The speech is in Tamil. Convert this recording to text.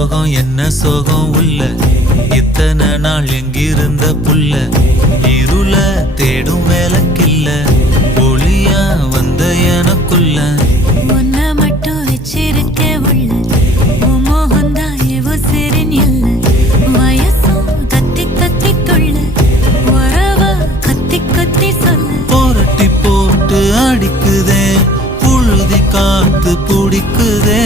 சோகம் என்ன சோகம் உள்ள இத்தனை நாள் எங்கிருந்த புல்ல இருள தேடும் வேலைக்கில்ல ஒளியா வந்த எனக்குள்ள உன்னை மட்டும் வச்சிருக்க உள்ள உன் மோகந்தான் எவோ சிறின் எல்ல வயசும் கத்தி கத்தி கொள்ள உறவ கத்தி கத்தி சொல்ல போரட்டி போட்டு அடிக்குதே புழுதி காத்து பிடிக்குதே